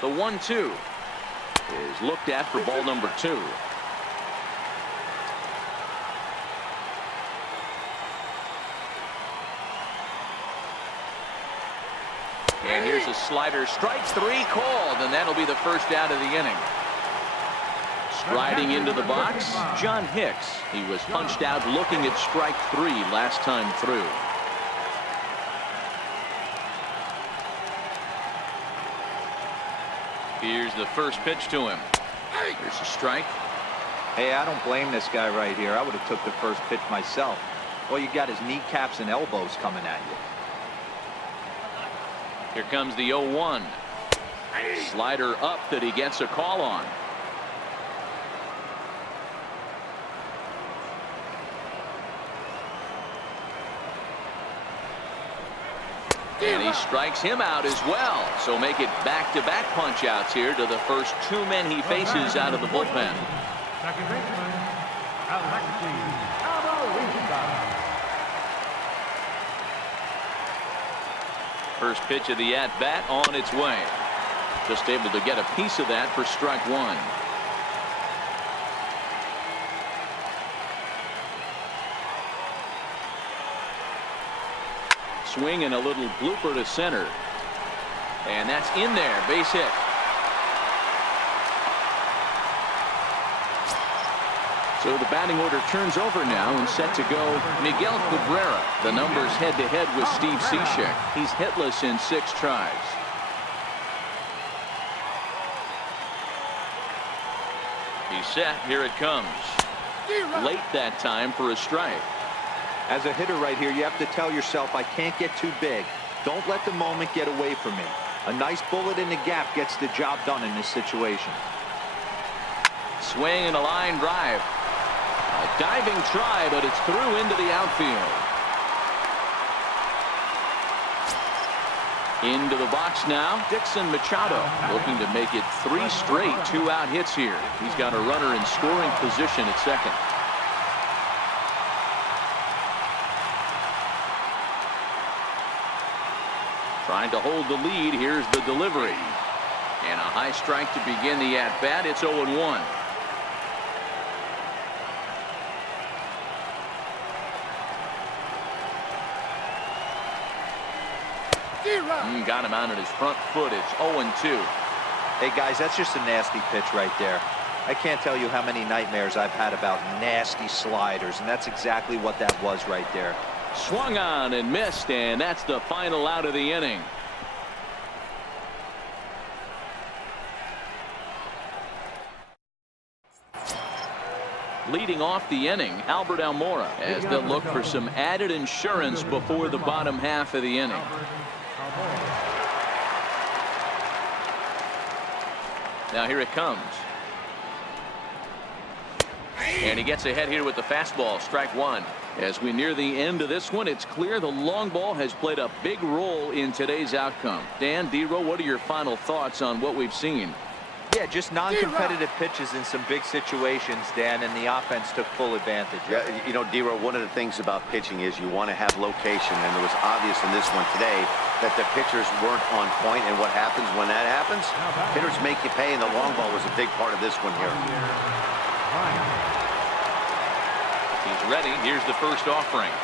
The 1-2 is looked at for ball number 2. And here's a slider, strike 3 called, and that'll be the first out of the inning. Striding into the box, John Hicks. He was punched out looking at strike 3 last time through. Here's the first pitch to him. Here's a strike. Hey, I don't blame this guy right here. I would have took the first pitch myself. All you got is kneecaps and elbows coming at you. Here comes the 0-1. Slider up that he gets a call on. And he strikes him out as well. So make it back-to-back punch-outs here to the first 2 men he faces out of the bullpen. First pitch of the at-bat on its way. Just able to get a piece of that for strike 1. Swing and a little blooper to center. And that's in there. Base hit. So the batting order turns over now and set to go Miguel Cabrera. The numbers head-to-head with Steve Cishek. He's hitless in 6 tries. He's set. Here it comes. Late that time for a strike. As a hitter right here, you have to tell yourself, I can't get too big. Don't let the moment get away from me. A nice bullet in the gap gets the job done in this situation. Swing and a line drive. A diving try, but it's through into the outfield. Into the box now, Dixon Machado, looking to make it 3 straight 2-out hits here. He's got a runner in scoring position at second. Trying to hold the lead. Here's the delivery. And a high strike to begin the at-bat. It's 0-1. Got him out at his front foot. It's 0-2. Hey, guys, that's just a nasty pitch right there. I can't tell you how many nightmares I've had about nasty sliders, and that's exactly what that was right there. Swung on and missed, and that's the final out of the inning. Leading off the inning, Albert Almora, as they'll look for some added insurance before the bottom half of the inning. Now here it comes. And he gets ahead here with the fastball, strike 1. As we near the end of this one, it's clear the long ball has played a big role in today's outcome. Dan, D-Row, what are your final thoughts on what we've seen? Yeah, just non-competitive pitches in some big situations, Dan, and the offense took full advantage. Yeah, you know, D-Row, one of the things about pitching is you want to have location, and it was obvious in this one today that the pitchers weren't on point, and what happens when that happens? Hitters make you pay, and the long ball was a big part of this one here. He's ready. Here's the first offering.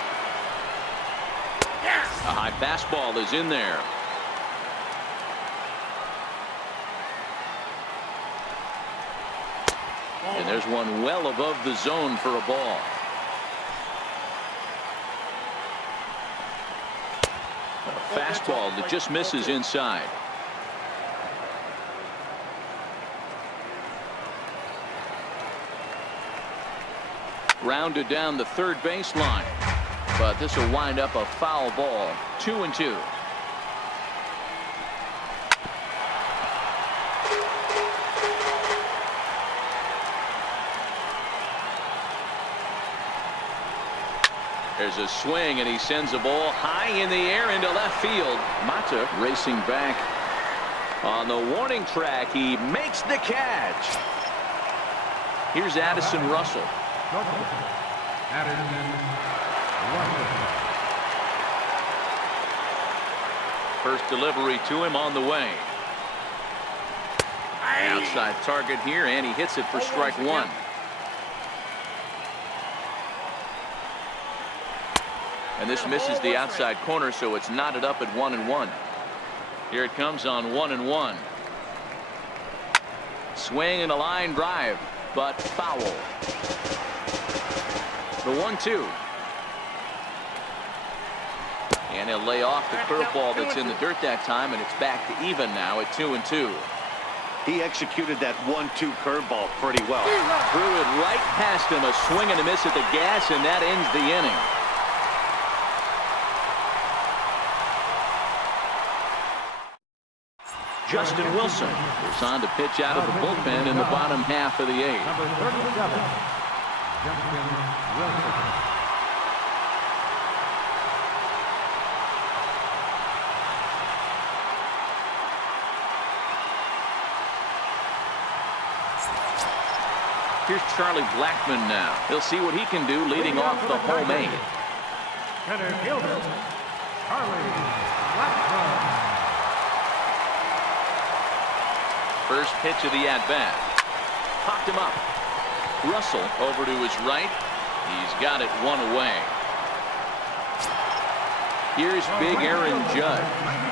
A high fastball is in there. And there's one well above the zone for a ball. A fastball that just misses inside. Grounded down the third baseline, but this will wind up a foul ball. 2-2. There's a swing, and he sends a ball high in the air into left field. Mata racing back on the warning track. He makes the catch. Here's Addison Russell. First delivery to him on the way. Outside target here, and he hits it for strike one. And this misses the outside corner, so it's knotted up at 1-1. Here it comes on 1-1. Swing and a line drive, but foul. The 1-2. And he'll lay off the curveball that's in the dirt that time, and it's back to even now at 2-2. He executed that 1-2 curveball pretty well. Threw it right past him, a swing and a miss at the gas, and that ends the inning. Justin Wilson is on to pitch out of the bullpen in the bottom half of the eighth. Number 37, Justin Wilson. Here's Charlie Blackmon now. He'll see what he can do leading off the home eighth. Center fielder, Charlie Blackmon. First pitch of the at-bat. Popped him up. Russell over to his right. He's got it one away. Here's big Aaron Judge.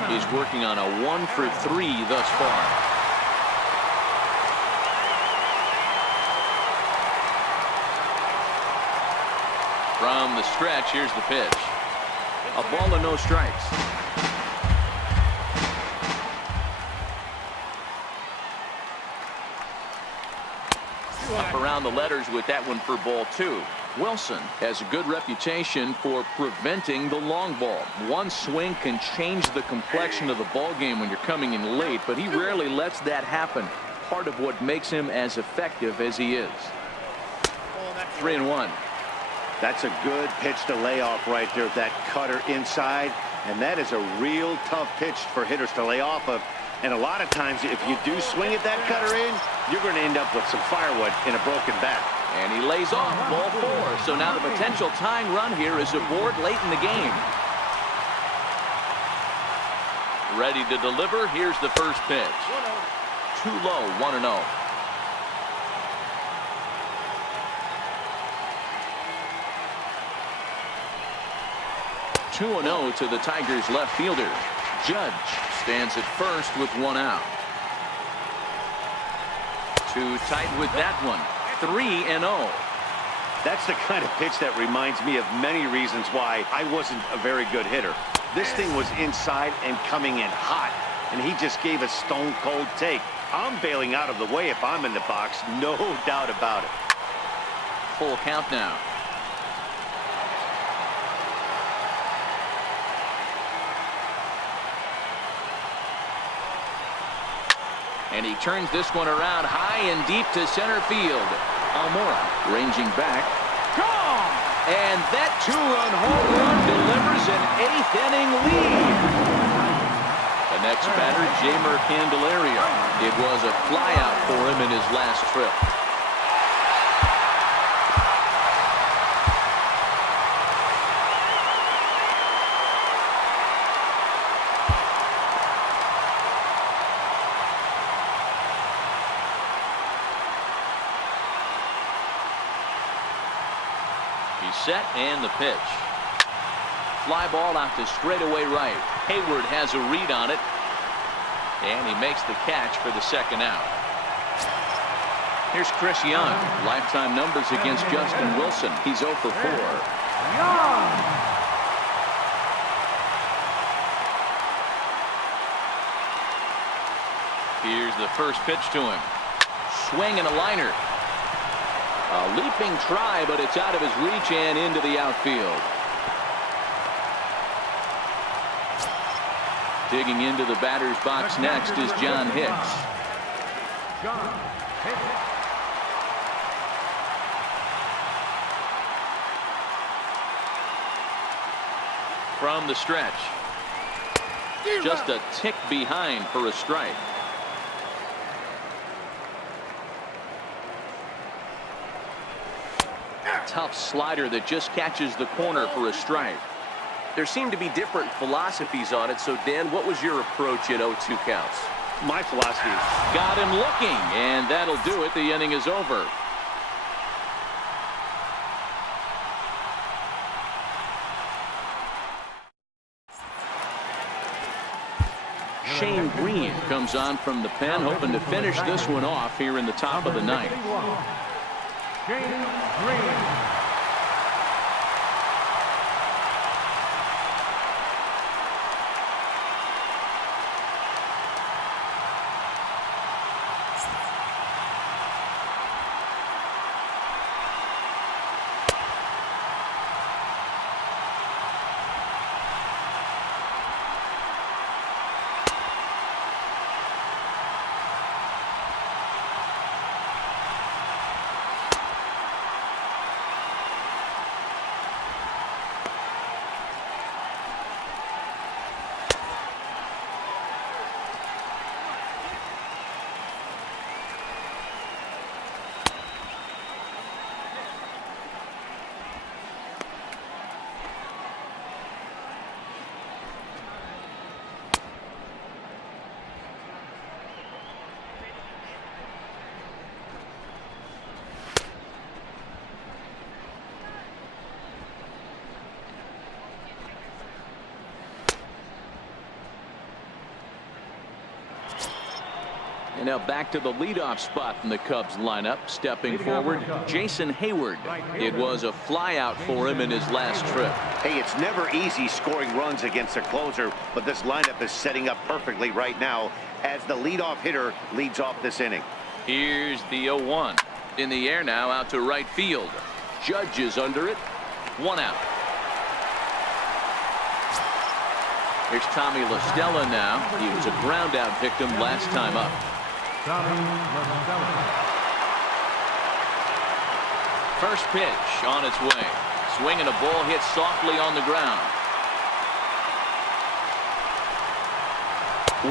He's working on a 1-for-3 thus far. From the stretch, here's the pitch. A ball and no strikes. Up around the letters with that one for ball two. Wilson has a good reputation for preventing the long ball. One swing can change the complexion of the ball game when you're coming in late, but he rarely lets that happen. Part of what makes him as effective as he is. 3-1. That's a good pitch to lay off right there. That cutter inside, and that is a real tough pitch for hitters to lay off of. And a lot of times, if you do swing at that cutter in, you're going to end up with some firewood in a broken bat. And he lays off ball four. So now the potential tying run here is aboard late in the game. Ready to deliver. Here's the first pitch. Too low, 1-0. 2-0 to the Tigers left fielder. Judge stands at first with one out. Too tight with that one. 3-0. That's the kind of pitch that reminds me of many reasons why I wasn't a very good hitter. This thing was inside and coming in hot, and he just gave a stone cold take. I'm bailing out of the way if I'm in the box, no doubt about it. Full count now. And he turns this one around high and deep to center field. Almora ranging back. Gone! And that two-run home run delivers an eighth-inning lead. The next batter, Jeimer Candelario. It was a flyout for him in his last trip. Set and the pitch. Fly ball out to straightaway right. Hayward has a read on it, and he makes the catch for the second out. Here's Chris Young. Lifetime numbers against Justin Wilson. He's 0 for 4. Young. Here's the first pitch to him. Swing and a liner. A leaping try, but it's out of his reach and into the outfield. Digging into the batter's box next is John Hicks. John Hicks. From the stretch. Just a tick behind for a strike. Tough slider that just catches the corner for a strike. There seem to be different philosophies on it. So, Dan, what was your approach at 0-2 counts? my philosophy is. Got him looking, and that'll do it. The inning is over. Shane Green comes on from the pen, hoping to finish this one off here in the top of the ninth. Shane Green. And now back to the leadoff spot in the Cubs lineup. Stepping forward, Jason Hayward. It was a flyout for him in his last trip. Hey, it's never easy scoring runs against a closer, but this lineup is setting up perfectly right now as the leadoff hitter leads off this inning. Here's the 0-1. In the air now, out to right field. Judge is under it. 1 out. Here's Tommy La Stella now. He was a ground out victim last time up. Tommy La Stella. First pitch on its way. Swinging a ball hit softly on the ground.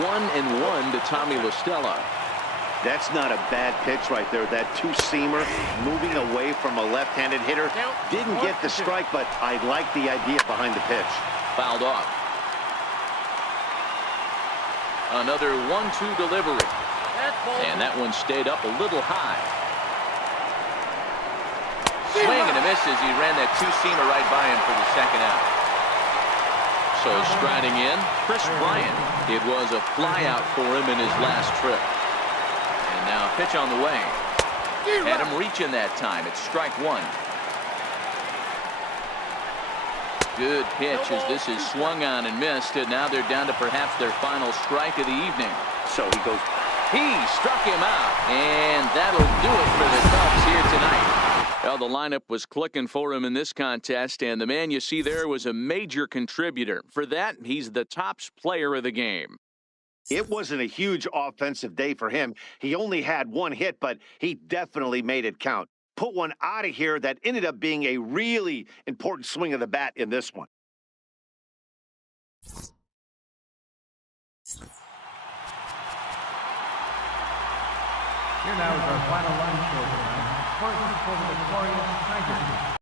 1-1 to Tommy La Stella. That's not a bad pitch right there. That two-seamer moving away from a left-handed hitter. Didn't get the strike, but I like the idea behind the pitch. Fouled off. Another 1-2 delivery. And that one stayed up a little high. Swing and a miss as he ran that two-seamer right by him for the second out. So striding in, Chris Bryant. It was a flyout for him in his last trip. And now a pitch on the way. Had him reaching that time. It's strike 1. Good pitch as this is swung on and missed, and now they're down to perhaps their final strike of the evening. So he goes. He struck him out, and that'll do it for the Cubs here tonight. Well, the lineup was clicking for him in this contest, and the man you see there was a major contributor. For that, he's the top player of the game. It wasn't a huge offensive day for him. He only had 1 hit, but he definitely made it count. Put one out of here that ended up being a really important swing of the bat in this one. Here now is our final line score tonight. First for the Victorious Tigers.